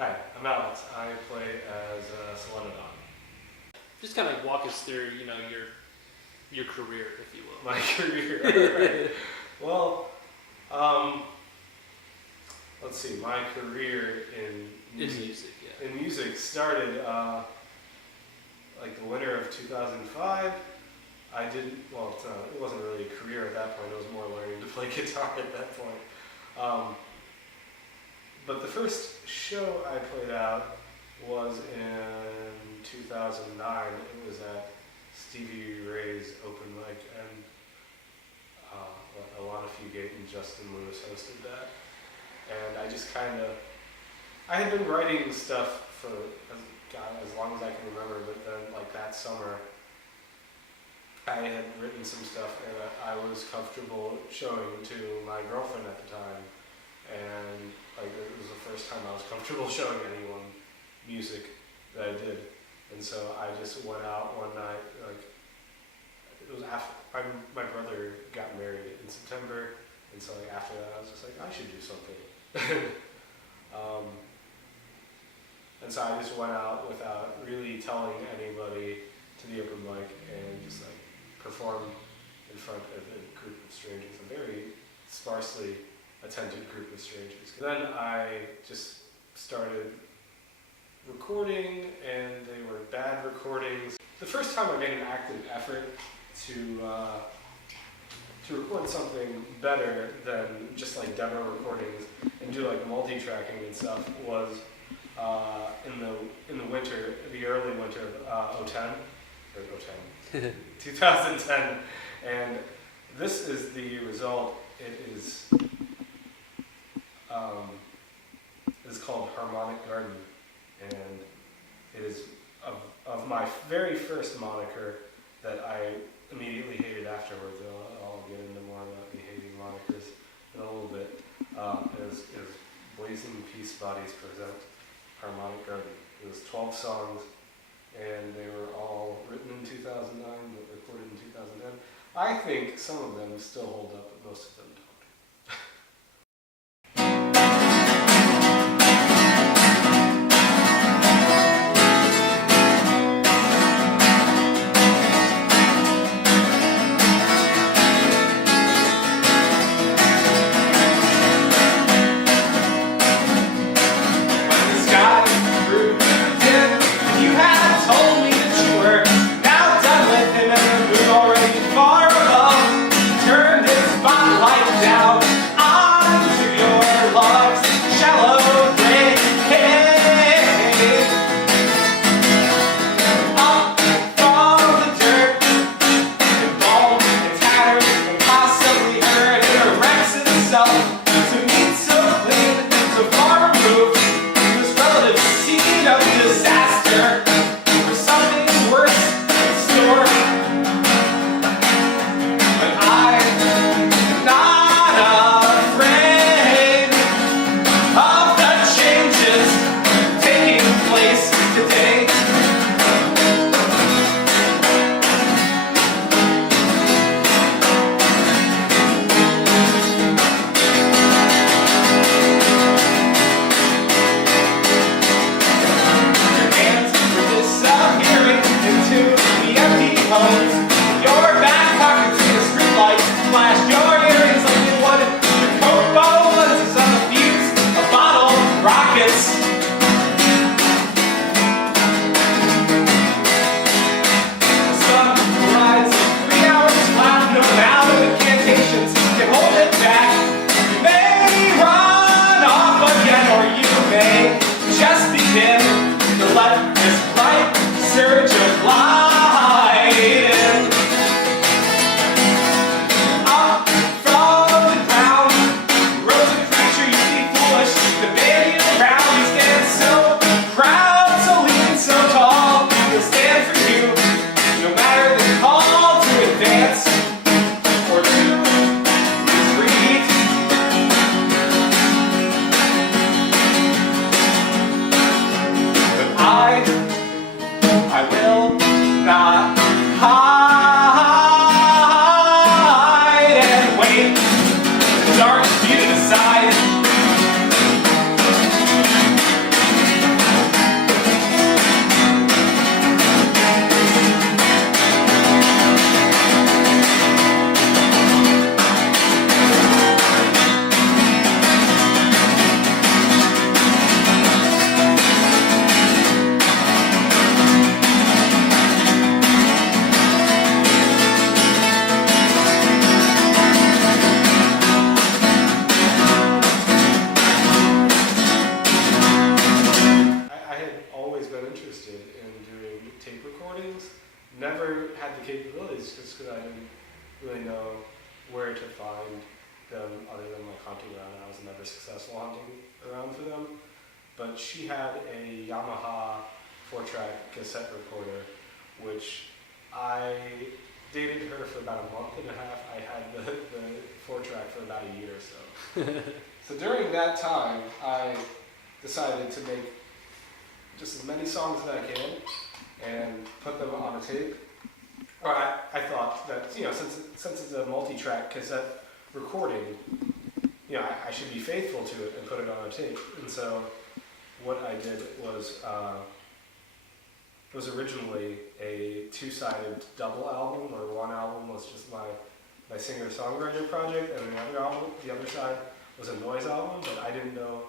Hi, I'm Alex. I play as Solenodon. Just kind of walk us through, your career, if you will. My career. Right. Well, let's see. My career in music started like the winter of 2005. I didn't. Well, it wasn't really a career at that point. It was more learning to play guitar at that point. But the first show I played out was in 2009. It was at Stevie Ray's open mic, and Alana Fugate and Justin Lewis hosted that. And I just I had been writing stuff for as long as I can remember, but then like that summer, I had written some stuff that I was comfortable showing to my girlfriend at the time. And like it was the first time I was comfortable showing anyone music that I did, and so I just went out one night. Like it was after my brother got married in September, and so like after that I was just like I should do something. And so I just went out without really telling anybody to the open mic and just like performed in front of a group of strangers, a very sparsely attended group of strangers. Then I just started recording, and they were bad recordings. The first time I made an active effort to record something better than just like demo recordings and do like multi-tracking and stuff was in the winter, the early winter of 2010, and this is the result. It is called Harmonic Garden, and it is of my very first moniker that I immediately hated afterwards. I'll get into more about me hating monikers in a little bit. It was Blazing Peace Bodies present Harmonic Garden. It was 12 songs, and they were all written in 2009 but recorded in 2010. I think some of them still hold up, but most of them don't. Now done with him and the mood already far above. Turned his spotlight I didn't really know where to find them other than like hunting around. I was never successful hunting around for them. But she had a Yamaha 4-track cassette recorder, which I dated her for about a month and a half. I had the 4-track for about a year or so. So during that time, I decided to make just as many songs as I can and put them on a tape. Or I thought that, since it's a multi-track cassette recording, I should be faithful to it and put it on a tape. And so what I did was, it was originally a 2-sided double album, where one album was just my singer-songwriter project, and the other side was a noise album, but I didn't know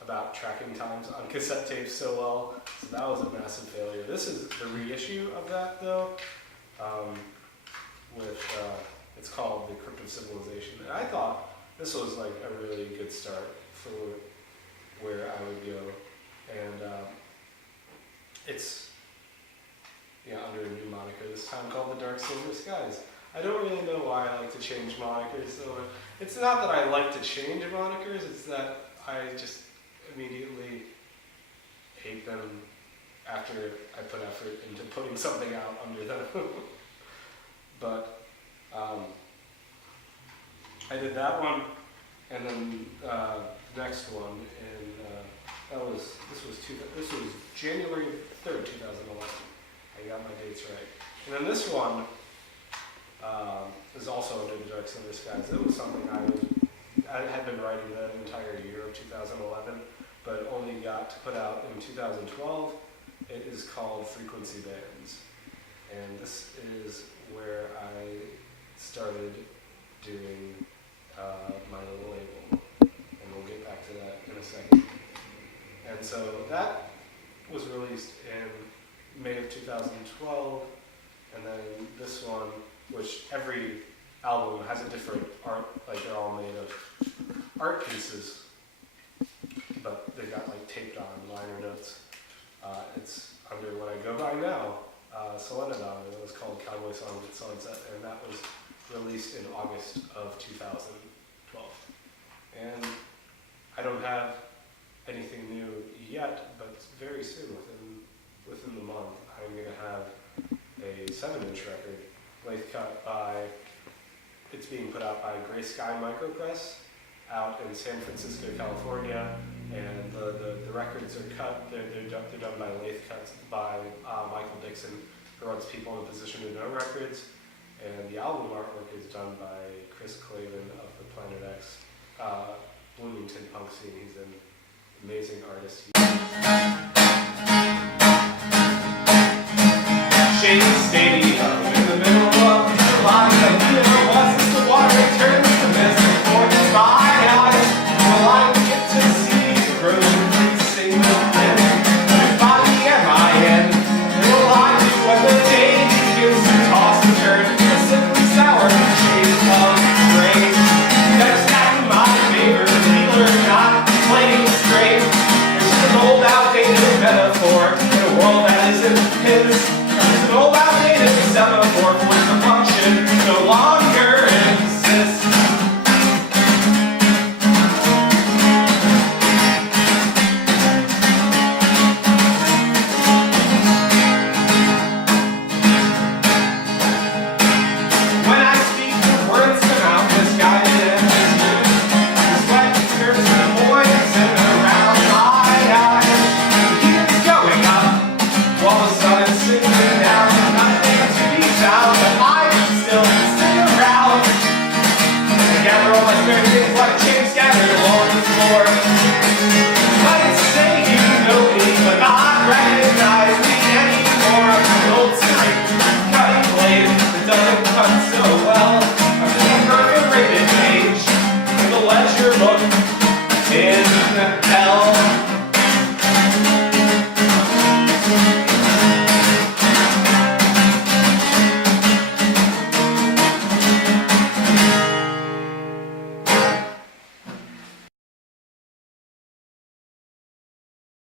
about tracking times on cassette tapes so well, so that was a massive failure. This is the reissue of that, though, it's called The Crypt of Civilization. And I thought this was like a really good start for where I would go, and it's under a new moniker this time called The Dark Silver Skies. I don't really know why I like to change monikers, so it's not that I like to change monikers, it's that I just immediately hate them after I put effort into putting something out under them. But I did that one, and then the next one, and this was January 3rd, 2011. I got my dates right. And then this one is also under The Dark Silver Skies. It was something I had been writing that entire year of 2011, but only got to put out in 2012. It is called Frequency Bands. And this is where I started doing my little label. And we'll get back to that in a second. And so that was released in May of 2012, and then this one, which every album has a different art, like they're all made of art pieces, but they've got like taped on liner notes. It's under what I go by now, Solenodon, and it was called Cowboy Songs at Sunset, and that was released in August of 2012. And I don't have anything new yet, but very soon, within the month, I'm going to have a 7-inch record, lathe cut by, it's being put out by Gray Sky Micropress out in San Francisco, California, and the records are cut, they're done by lathe cuts by Michael Dixon, who runs People in a Position to Know Records, and the album artwork is done by Chris Clavin of the Planet X Bloomington punk scene. He's an amazing artist. Shady stadium in the middle of July. The water turns to mist before his eyes.